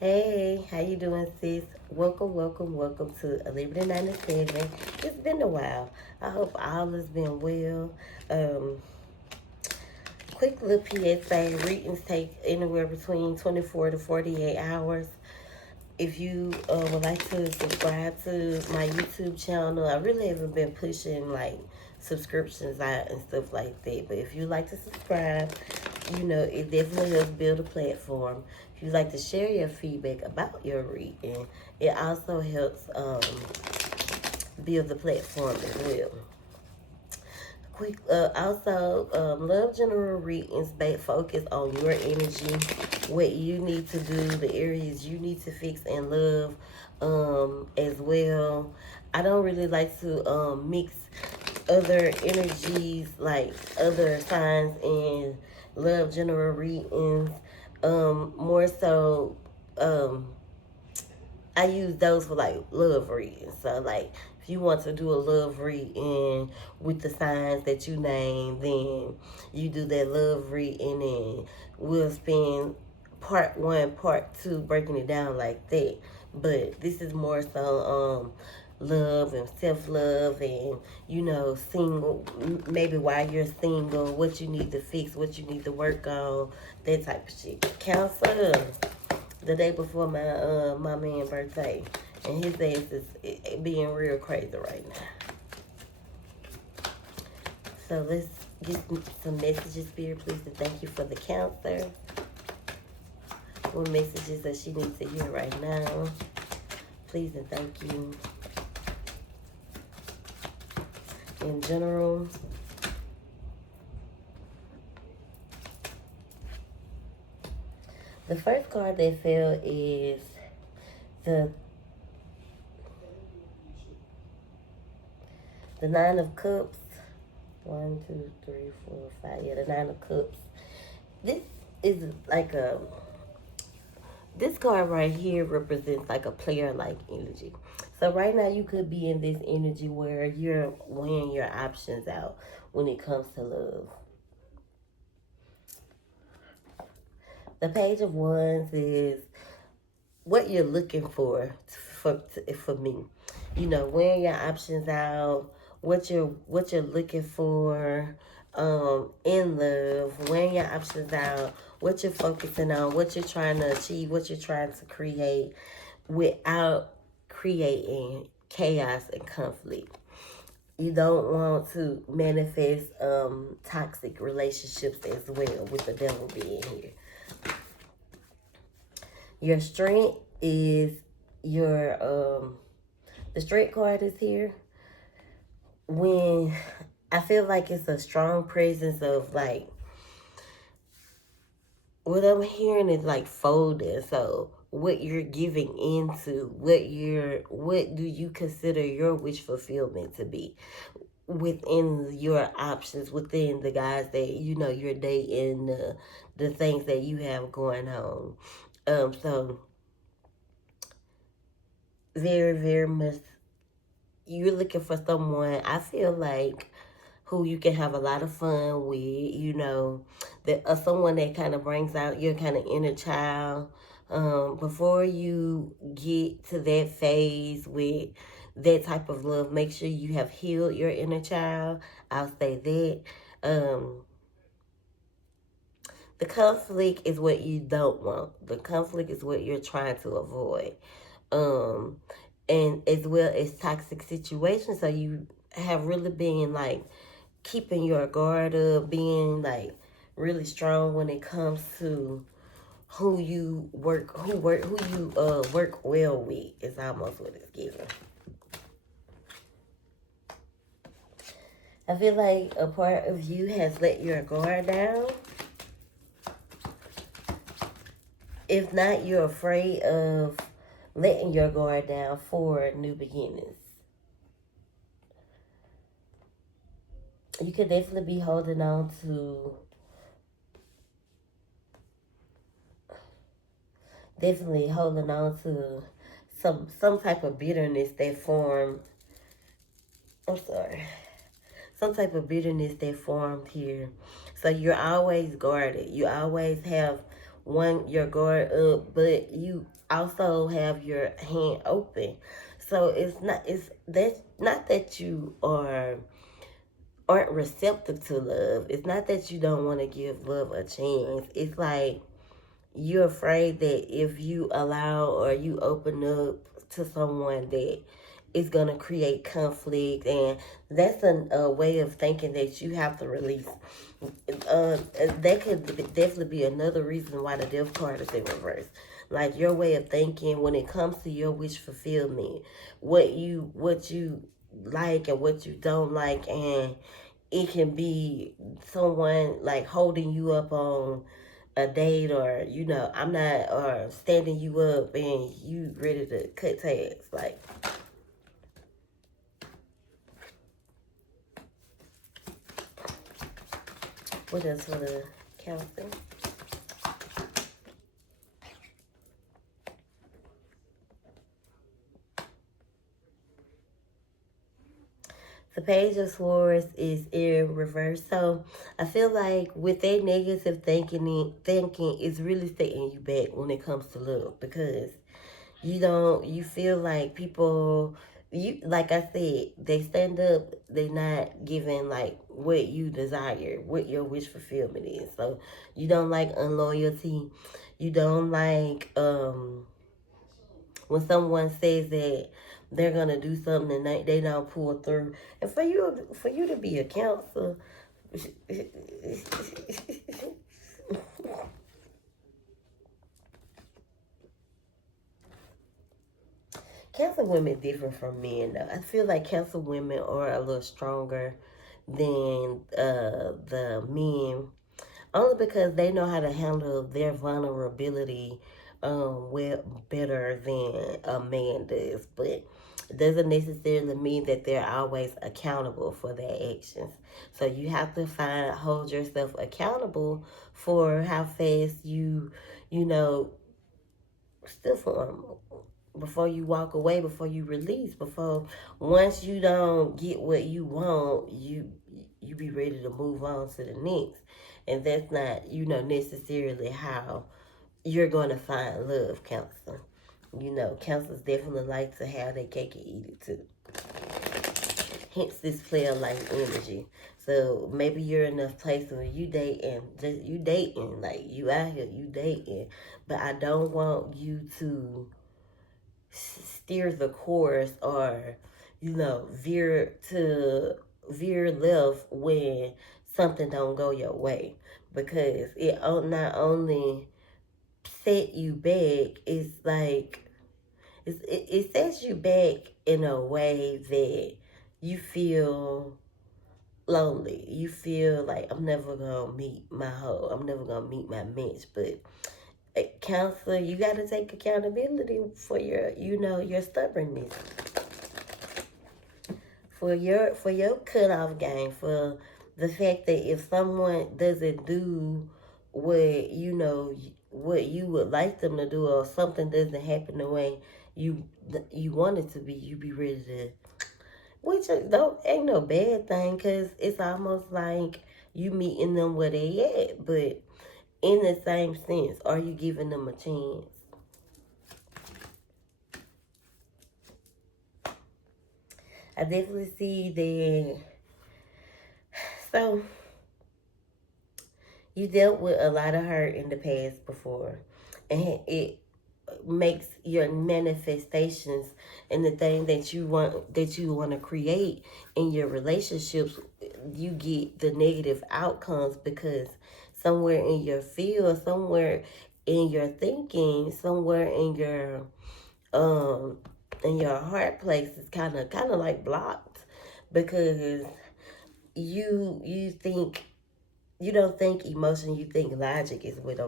Hey, how you doing, sis? Welcome to 1197. It's been a while. I hope all has been well. Um, Quick little PSA, readings take anywhere between 24 to 48 hours. If you would like to subscribe to my YouTube channel, I really haven't been pushing like subscriptions out and stuff like that. But if you like to subscribe, it definitely helps build a platform. If you like to share your feedback about your reading, it also helps build the platform as well. Love general readings, focus on your energy, what you need to do, the areas you need to fix and love, as well. I don't really like to mix other energies like other signs and love general readings. More so, um, I use those for like love readings. So like if you want to do a love reading with the signs that you name, then you do that love reading and we'll spend part one, part two breaking it down like that. But this is more so love and self-love and single, maybe while you're single, what you need to fix, what you need to work on, that type of shit. Counselor, the day before my man's birthday, and his ass is being real crazy right now. So let's get some messages, Spirit, please, and thank you for the counselor. What messages that she needs to hear right now? Please and thank you. In general. The first card that fell is the Nine of Cups. One, two, three, four, five. Yeah, the Nine of Cups. This is like this card right here represents like a player-like energy. So right now you could be in this energy where you're weighing your options out when it comes to love. The Page of Wands is what you're looking for me. Weighing your options out, what you're looking for in love, weighing your options out, what you're focusing on, what you're trying to achieve, what you're trying to create without creating chaos and conflict. You don't want to manifest toxic relationships as well, with the devil being here. Your strength is your the strength card is here. When I feel like it's a strong presence of like, what I'm hearing is like folding. So what you're giving into, what do you consider your wish fulfillment to be within your options, within the guys that you're dating, the things that you have going on. So very, very much you're looking for someone, I feel like, who you can have a lot of fun with, that someone that kind of brings out your kind of inner child. Before you get to that phase with that type of love, make sure you have healed your inner child. I'll say that. The conflict is what you don't want. The conflict is what you're trying to avoid. And as well as toxic situations. So you have really been like keeping your guard up, being like really strong when it comes to who you work well with, is almost what it's giving. I feel like a part of you has let your guard down. If not, you're afraid of letting your guard down for new beginnings. You could definitely be holding on to some type of bitterness that formed. I'm sorry. Some type of bitterness that formed here. So you're always guarded. You always have your guard up, but also have your hand open. So that's not that you aren't receptive to love. It's not that you don't want to give love a chance. It's like you're afraid that if you allow or you open up to someone that it's gonna create conflict, and that's a way of thinking that you have to release. That could definitely be another reason why the death card is in reverse. Like your way of thinking when it comes to your wish fulfillment, what you like and what you don't like, and it can be someone like holding you up on a date, or I'm not, or standing you up and you ready to cut ties. Like, what else for the counseling? The Page of Swords is in reverse. So I feel like with that negative thinking is really setting you back when it comes to love, because you feel like people, you, like I said, they stand up, they not giving like what you desire, what your wish fulfillment is. So you don't like unloyalty. You don't like when someone says that they're gonna do something and they don't pull through. And for you to be a counselor, Cancer women different from men though. I feel like Cancer women are a little stronger than the men, only because they know how to handle their vulnerability well better than a man does. But it doesn't necessarily mean that they're always accountable for their actions. So you have to hold yourself accountable for how fast you know still form before you walk away, before you release, before once you don't get what you want, you be ready to move on to the next. And that's not, necessarily how you're gonna find love, counselor. Counselors definitely like to have their cake and eat it too. Hence this player like energy. So maybe you're in a place where you dating, like you out here, you dating, but I don't want you to steer the course, or veer left when something don't go your way, because it not only set you back, it's like it sets you back in a way that you feel lonely. You feel like I'm never gonna meet my hoe, I'm never gonna meet my match. But counselor, you got to take accountability for your stubbornness, for your cutoff game, for the fact that if someone doesn't do what you would like them to do, or something doesn't happen the way you you want it to be, you be ready to, which don't ain't no bad thing, because it's almost like you meeting them where they at. But in the same sense, are you giving them a chance? I definitely see that. So, you dealt with a lot of hurt in the past before, and it makes your manifestations and the thing that you want to create in your relationships, you get the negative outcomes, because somewhere in your field, somewhere in your thinking, somewhere um in your heart place is kind of like blocked, because you think you don't think emotion, you think logic is what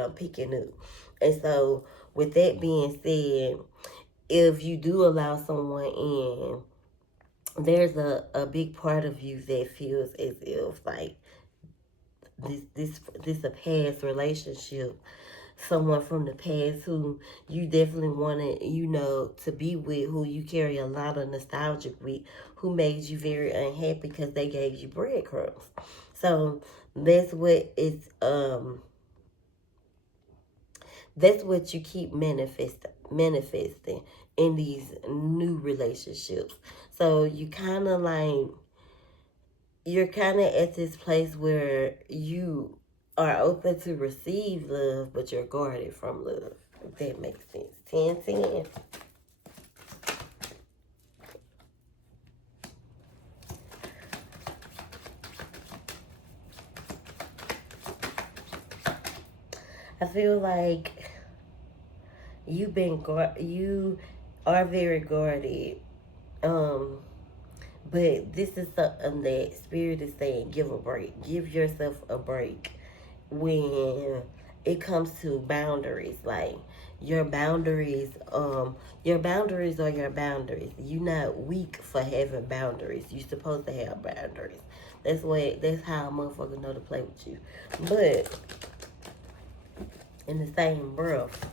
I'm picking up. And so with that being said, if you do allow someone in, there's a big part of you that feels as if like this a past relationship, someone from the past who you definitely wanted, to be with, who you carry a lot of nostalgia with, who made you very unhappy because they gave you breadcrumbs. So that's what it's That's what you keep manifesting in these new relationships. So you're kind of at this place where you are open to receive love, but you're guarded from love. If that makes sense. 10-10. I feel like you are very guarded. Um, but this is something that Spirit is saying, give a break. Give yourself a break when it comes to boundaries. Like your boundaries are your boundaries. You're not weak for having boundaries. You're supposed to have boundaries. That's how a motherfucker know to play with you. But in the same breath,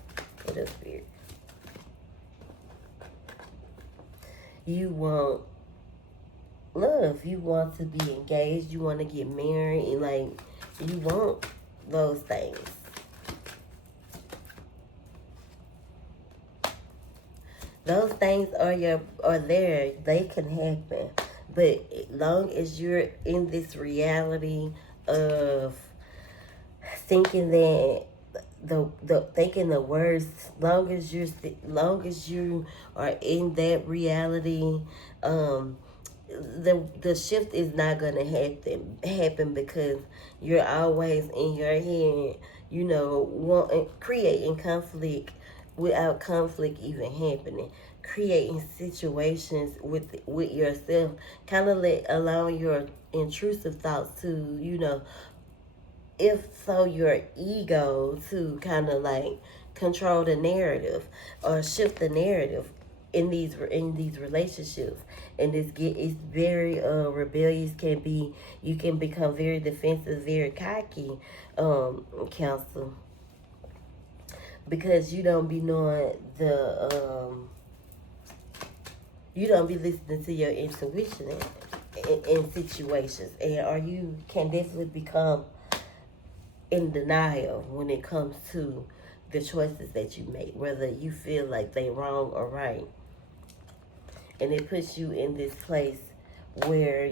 with a Spirit, you want love. You want to be engaged. You want to get married. And like, you want those things. Those things are there. They can happen. But long as you're in this reality of thinking that the thinking the worst, long as you are in that reality, um, the shift is not gonna happen because you're always in your head, wanting creating conflict without conflict even happening, creating situations with yourself, kind of allowing your intrusive thoughts to if so your ego to kind of like control the narrative or shift the narrative in these relationships. And it's very rebellious. Can be You can become very defensive, very cocky, counsel, because you don't be knowing you don't be listening to your intuition in situations, or you can definitely become in denial when it comes to the choices that you make, whether you feel like they wrong or right. And it puts you in this place where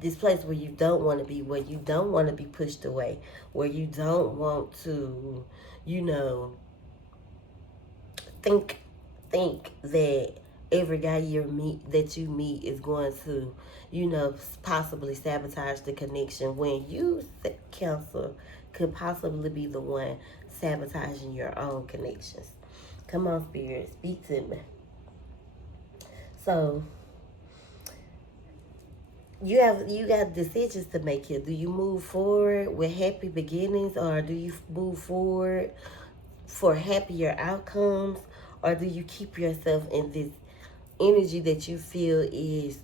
this place where you don't want to be, where you don't want to be pushed away, where you don't want to, you know, think that every guy that you meet is going to, possibly sabotage the connection, when you, Cancer, could possibly be the one sabotaging your own connections. Come on, Spirit, speak to me. So you got decisions to make here. Do you move forward with happy beginnings, or do you move forward for happier outcomes, or do you keep yourself in this energy that you feel is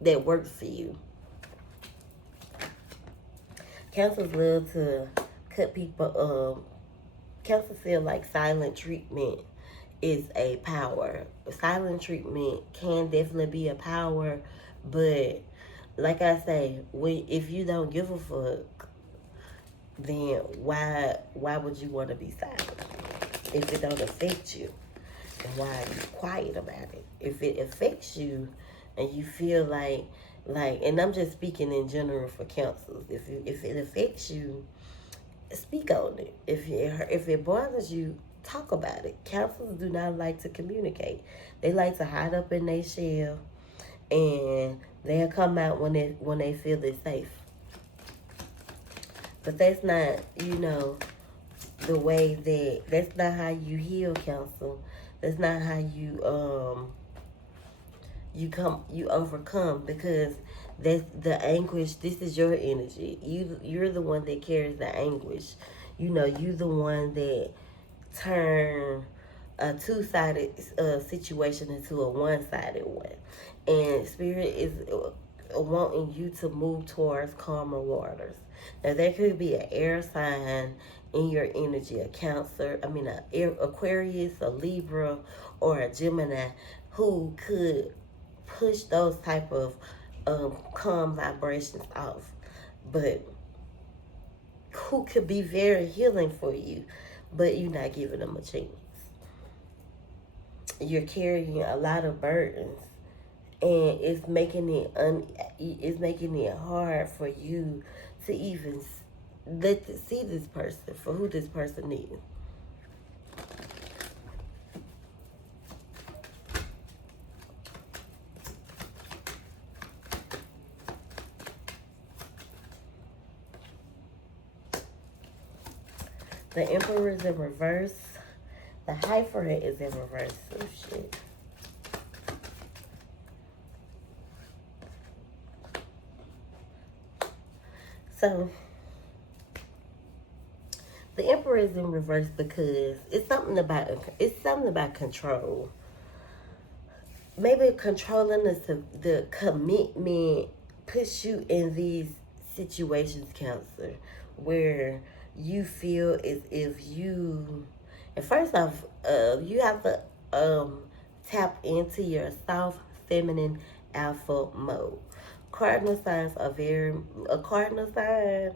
that works for you? Cancers love to cut people. Cancers feel like silent treatment is a power. Silent treatment can definitely be a power, but like I say, if you don't give a fuck, then why would you want to be silent? If it don't affect you, then why are you quiet about it? If it affects you and you feel like, and I'm just speaking in general for counsels, if it affects you, speak on it. If it bothers you, talk about it. Counselors do not like to communicate. They like to hide up in their shell, and they'll come out when they feel it's safe. But that's not, the way that's not how you heal, counsel. That's not how you overcome, because that's the anguish. This is your energy. You're the one that carries the anguish. You the one that turn a two-sided situation into a one-sided one. And Spirit is wanting you to move towards calmer waters. Now there could be an air sign in your energy, a Cancer, Aquarius, a Libra, or a Gemini, who could push those type of calm vibrations off. But who could be very healing for you, but you're not giving them a chance. You're carrying a lot of burdens, and it's making it hard for you to even see this person for who this person is. The Emperor is in reverse. The Hierophant is in reverse. Oh shit. So the Emperor is in reverse because it's something about control. Maybe controlling the commitment puts you in these situations, Counselor, where you feel as if you. And first off, you have to tap into your soft, feminine, alpha mode. Cardinal signs are very a cardinal sign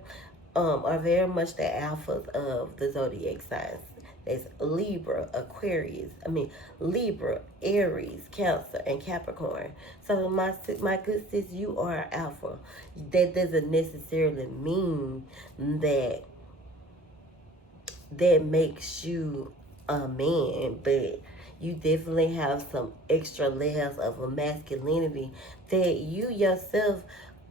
are very much the alphas of the zodiac signs. There's Libra, Aquarius. I mean Libra, Aries, Cancer, and Capricorn. So my good sis, you are alpha. That doesn't necessarily mean that makes you a man, but you definitely have some extra layers of a masculinity that you yourself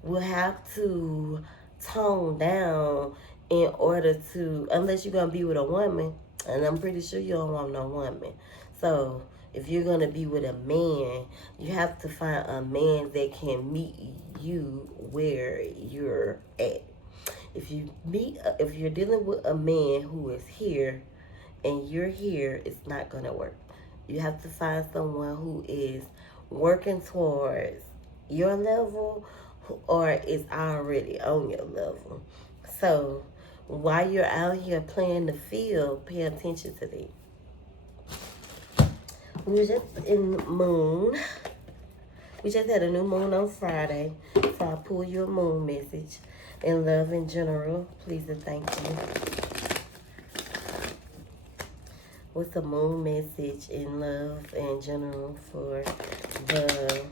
will have to tone down in order to, unless you're gonna be with a woman, and I'm pretty sure you don't want no woman. So if you're gonna be with a man, you have to find a man that can meet you where you're at. If you're dealing with a man who is here and you're here, it's not gonna work. You have to find someone who is working towards your level or is already on your level. So while you're out here playing the field, pay attention to that. We were just in the moon. We just had a new moon on Friday. So I pull you a moon message. In love in general, please and thank you. What's the moon message in love in general for the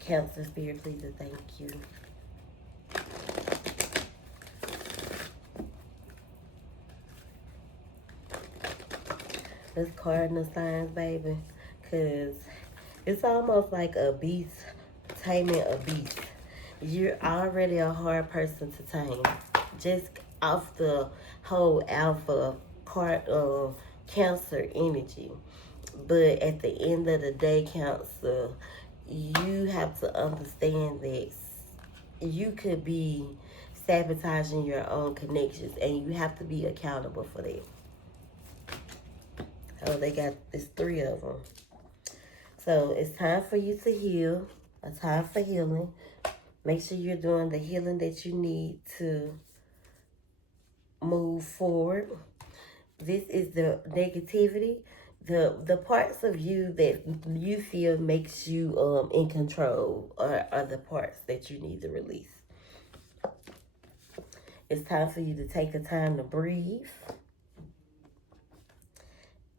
Cancer Spirit, please and thank you. That's cardinal signs, baby. Because it's almost like a beast taming a beast. You're already a hard person to tame. Just off the whole alpha card Cancer energy. But at the end of the day, Cancer, you have to understand that you could be sabotaging your own connections and you have to be accountable for that. Oh, they got, it's 3 of them. So it's time for you to heal. A time for healing. Make sure you're doing the healing that you need to move forward. This is the negativity, the parts of you that you feel makes you in control are the parts that you need to release. It's time for you to take a time to breathe.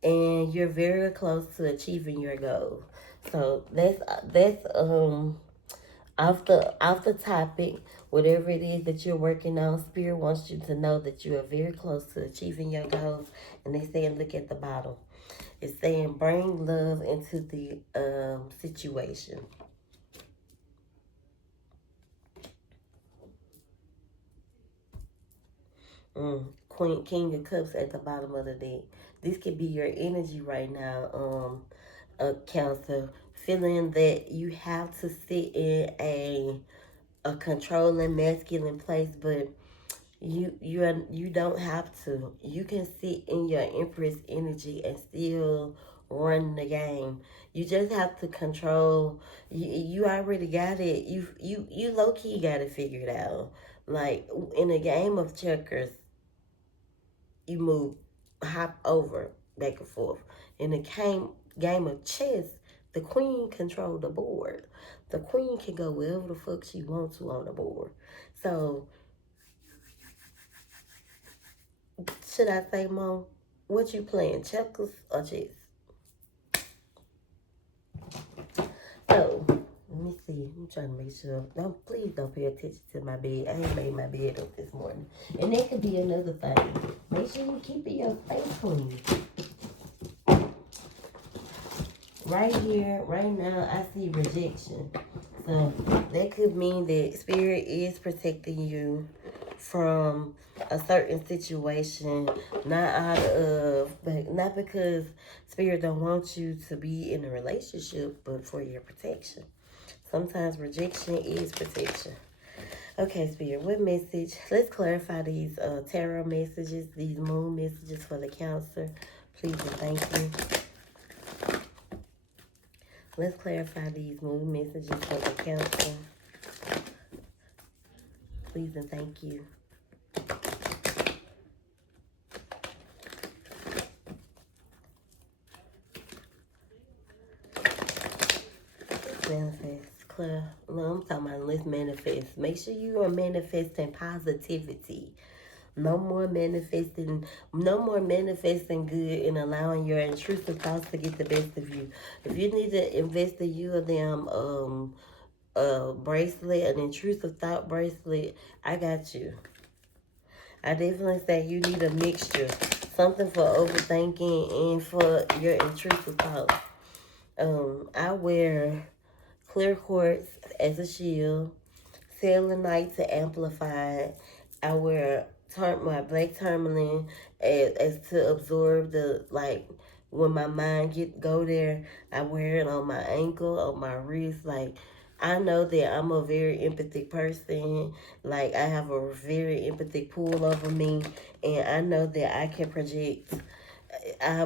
And you're very close to achieving your goal. So that's off the topic, whatever it is that you're working on, Spirit wants you to know that you are very close to achieving your goals. And they say, look at the bottom. It's saying bring love into the situation. King of Cups at the bottom of the deck. This could be your energy right now, Cancer. Feeling that you have to sit in a controlling masculine place, but you don't have to. You can sit in your Empress energy and still run the game. You just have to control. You already got it. You low key got it figured out. Like in a game of checkers, you move, hop over, back and forth. In a game of chess, the queen control the board. The queen can go wherever the fuck she wants to on the board. So Should I say, Mom? What you playing, checkers or chess? Oh, let me see. I'm trying to make sure. Don't please don't pay attention to my bed. I ain't made my bed up this morning, and that could be another thing. Make sure you keep your face clean. Right here, right now, I see rejection. So that could mean that spirit is protecting you from a certain situation, not out of, but not because spirit don't want you to be in a relationship, but for your protection. Sometimes rejection is protection. Okay, Spirit, what message? Let's clarify these tarot messages, these moon messages for the counselor. Please and thank you. Let's clarify these moon messages for the counselor. Please and thank you. Manifest. Clear. No, I'm talking about let's manifest. Make sure you are manifesting positivity. No more manifesting good and allowing your intrusive thoughts to get the best of you. If you need to invest in you a damn bracelet, an intrusive thought bracelet, I got you. I definitely say you need a mixture. Something for overthinking and for your intrusive thoughts. I wear clear quartz as a shield, selenite to amplify it. I wear my black tourmaline as to absorb the, like, when my mind go there. I wear it on my ankle, on my wrist. Like, I know that I'm a very empathic person. Like, I have a very empathic pull over me, and I know that I can project. I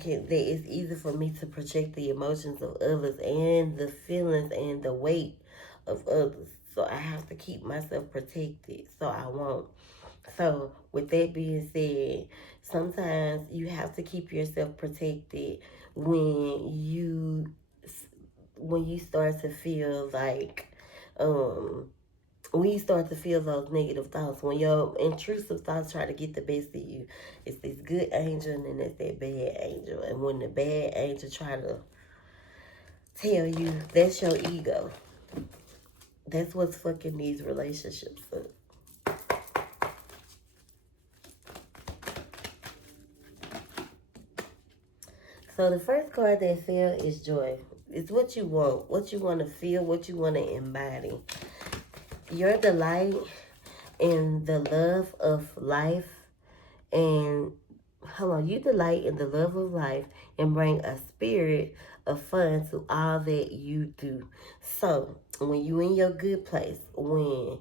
can. That it's easy for me to project the emotions of others and the feelings and the weight of others. So I have to keep myself protected. So I won't. So with that being said, sometimes you have to keep yourself protected when you start to feel like when you start to feel those negative thoughts, when your intrusive thoughts try to get the best of you. It's this good angel and then it's that bad angel. And when the bad angel try to tell you, that's your ego. That's what's fucking these relationships up. So the first card that fell is joy. It's what you want to feel, what you want to embody. Your delight in the love of life and hold on, you delight in the love of life and bring a spirit of fun to all that you do. So when you in your good place, when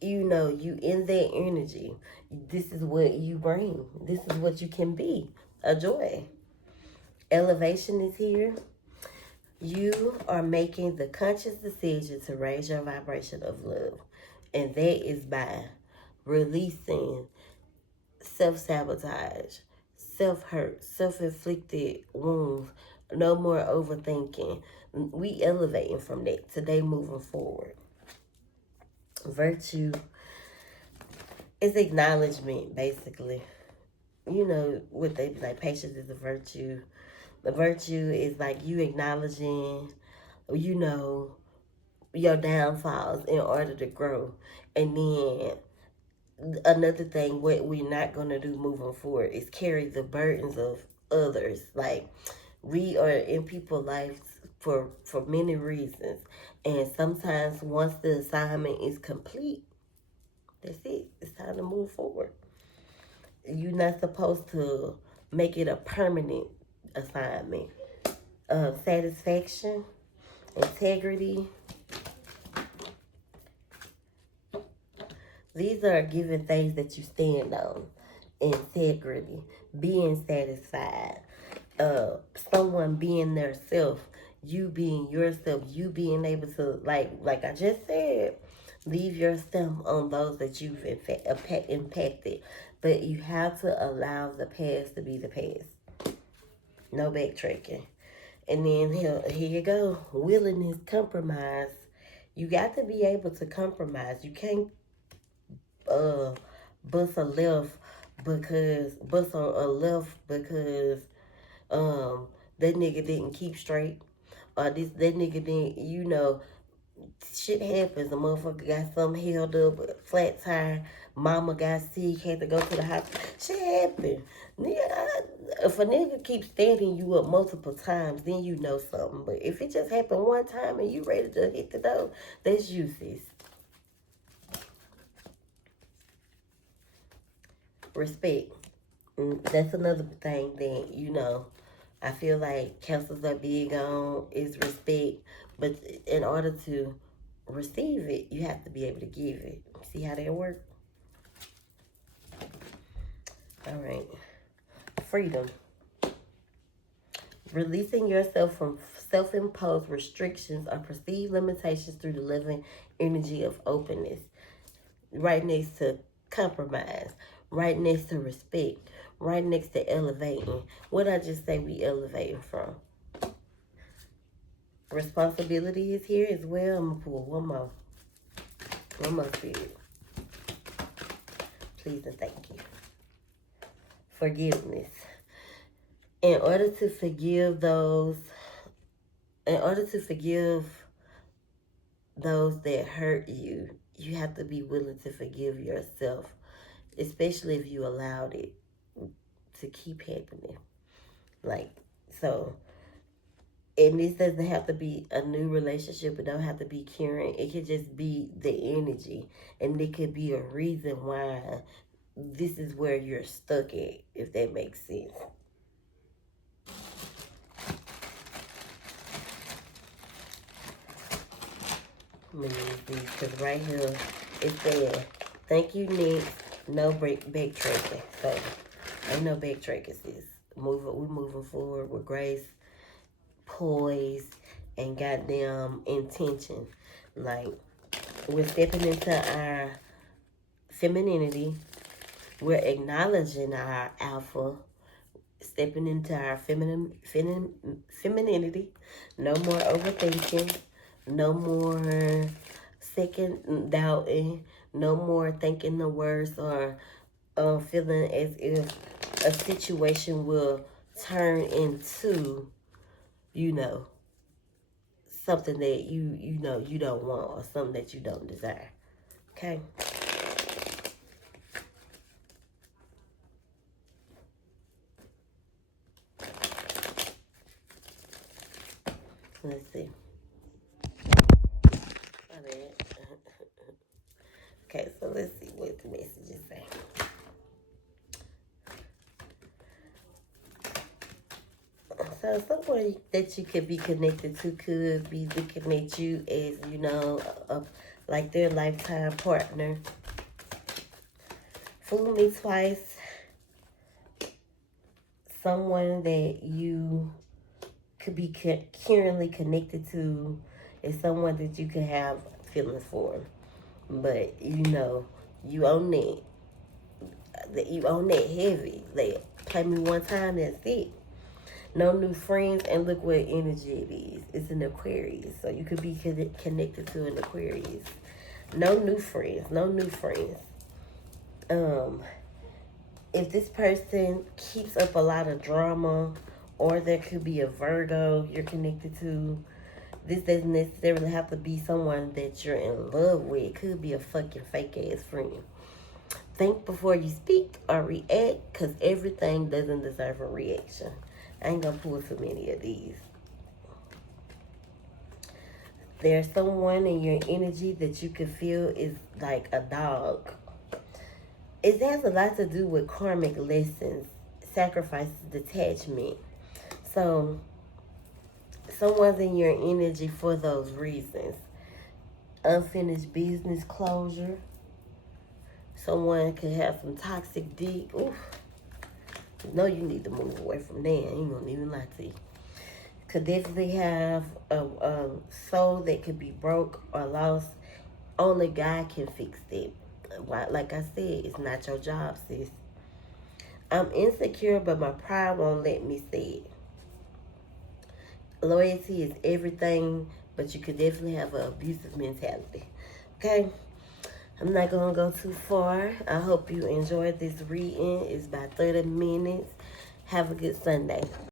you know you in that energy, this is what you bring. This is what you can be. A joy. Elevation is here. You are making the conscious decision to raise your vibration of love. And that is by releasing self-sabotage, self-hurt, self-inflicted wounds. No more overthinking. We elevating from that today moving forward. Virtue is acknowledgement, basically. You know what they be like, patience is a virtue. The virtue is like you acknowledging, you know, your downfalls in order to grow. And then another thing, what we're not going to do moving forward is carry the burdens of others. Like, we are in people's lives for many reasons. And sometimes once the assignment is complete, that's it. It's time to move forward. You're not supposed to make it a permanent assignment. Satisfaction, integrity. These are given things that you stand on. Integrity, being satisfied, someone being their self, you being yourself, you being able to, like I just said, leave your stamp on those that you've impacted. But you have to allow the past to be the past. No backtracking. And then here you go. Willingness, compromise. You got to be able to compromise. You can't bust a left, because bust on a left because that nigga didn't keep straight, or that nigga didn't, shit happens. A motherfucker got something held up, a flat tire. Mama got sick, had to go to the hospital. Shit happened. Nigga, if a nigga keeps standing you up multiple times, then you know something. But if it just happened one time and you ready to hit the door, that's useless. Respect. That's another thing that, I feel like cancers are big on is respect. But in order to receive it, you have to be able to give it. See how that works? All right. Freedom. Releasing yourself from self-imposed restrictions or perceived limitations through the living energy of openness. Right next to compromise. Right next to respect. Right next to elevating. What I just say we elevating from? Responsibility is here as well. I'm going to pull one more. One more, spirit. Please and thank you. Forgiveness. In order to forgive those that hurt you, you have to be willing to forgive yourself, especially if you allowed it to keep happening. Like, so, and this doesn't have to be a new relationship. It don't have to be curing. It could just be the energy. And it could be a reason why this is where you're stuck at, if that makes sense. Let me use these because right here it said, thank you, next. No backtracking. So, ain't no backtracking, sis. We're moving forward with grace, poise, and goddamn intention. Like, we're stepping into our femininity. We're acknowledging our alpha, stepping into our femininity. No more overthinking. No more second doubting. No more thinking the worst or feeling as if a situation will turn into, something that you don't want or something that you don't desire. Okay. Let's see. My bad. Okay, so let's see what the messages say. So someone that you could be connected to could be looking at you as, like their lifetime partner. Fool me twice. Someone that you could be currently connected to is someone that you could have feelings for. But, you own it. You own that heavy. Like, play me one time, that's it. No new friends, and look what energy it is. It's an Aquarius, so you could be connected to an Aquarius. No new friends, no new friends. If this person keeps up a lot of drama, or there could be a Virgo you're connected to, this doesn't necessarily have to be someone that you're in love with. It could be a fucking fake ass friend. Think before you speak or react, because everything doesn't deserve a reaction. I ain't gonna pull too many of these. There's someone in your energy that you can feel is like a dog. It has a lot to do with karmic lessons, sacrifices, detachment. So, someone's in your energy for those reasons. Unfinished business closure. Someone could have some toxic dick. Oof. You know you need to move away from that. I ain't gonna even lie to you. Could definitely have a soul that could be broke or lost. Only God can fix it. Like I said, it's not your job, sis. I'm insecure, but my pride won't let me say it. Loyalty is everything, but you could definitely have an abusive mentality. Okay? I'm not going to go too far. I hope you enjoyed this reading. It's about 30 minutes. Have a good Sunday.